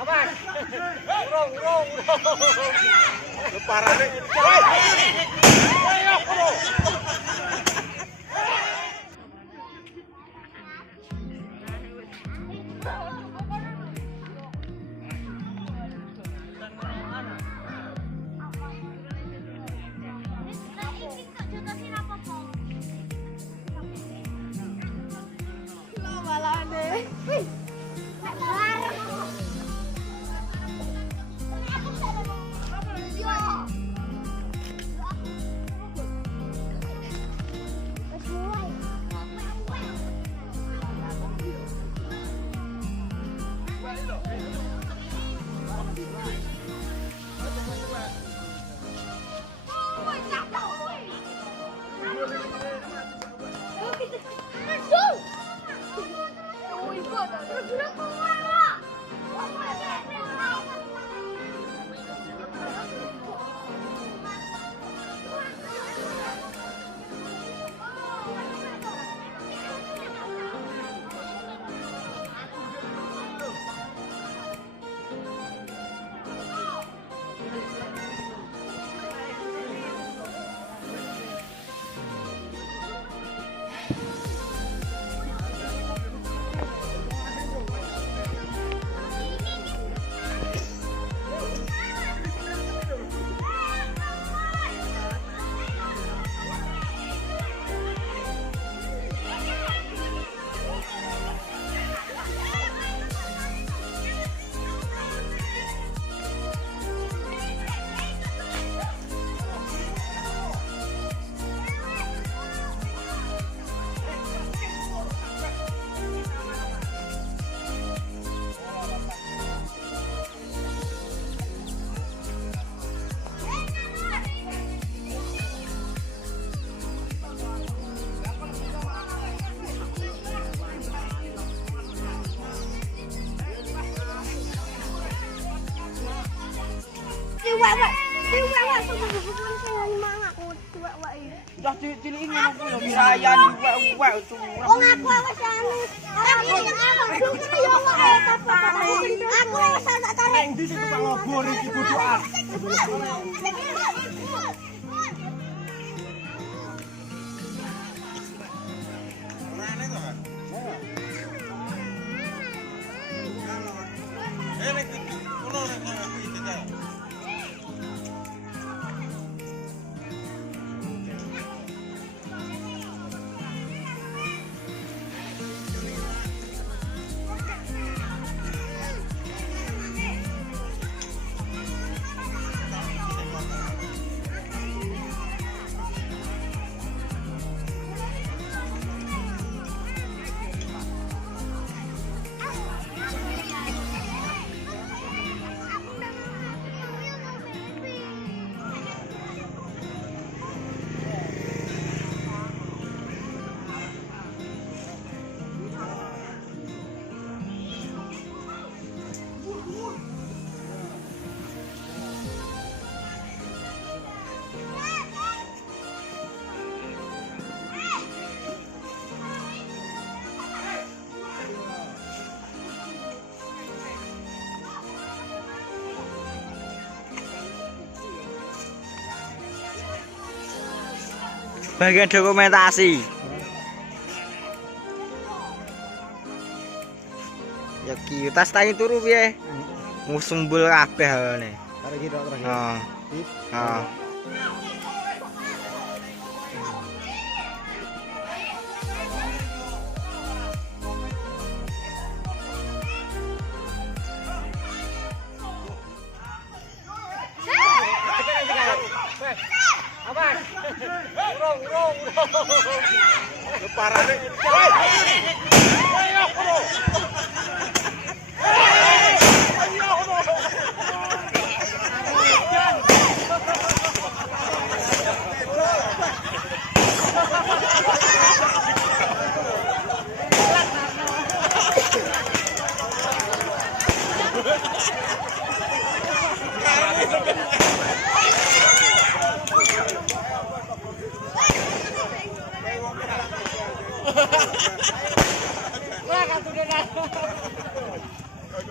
Aman. Urung. Parane. Ayo, urung. Dah ciliin aku yo birayan wek tu. Wong aku wis anu. Aku wis tak tarik. Ning ndi sing tukang ngobor iki bodohan. Bagian dokumentasi. Ya ki tas tangi turu piye? Ngusumbul kabeh ngene. Tarik iki tok terakhir. Heeh. Heeh. Aman. Urung. Parane. Ayo, urung. Wah, kartu dia.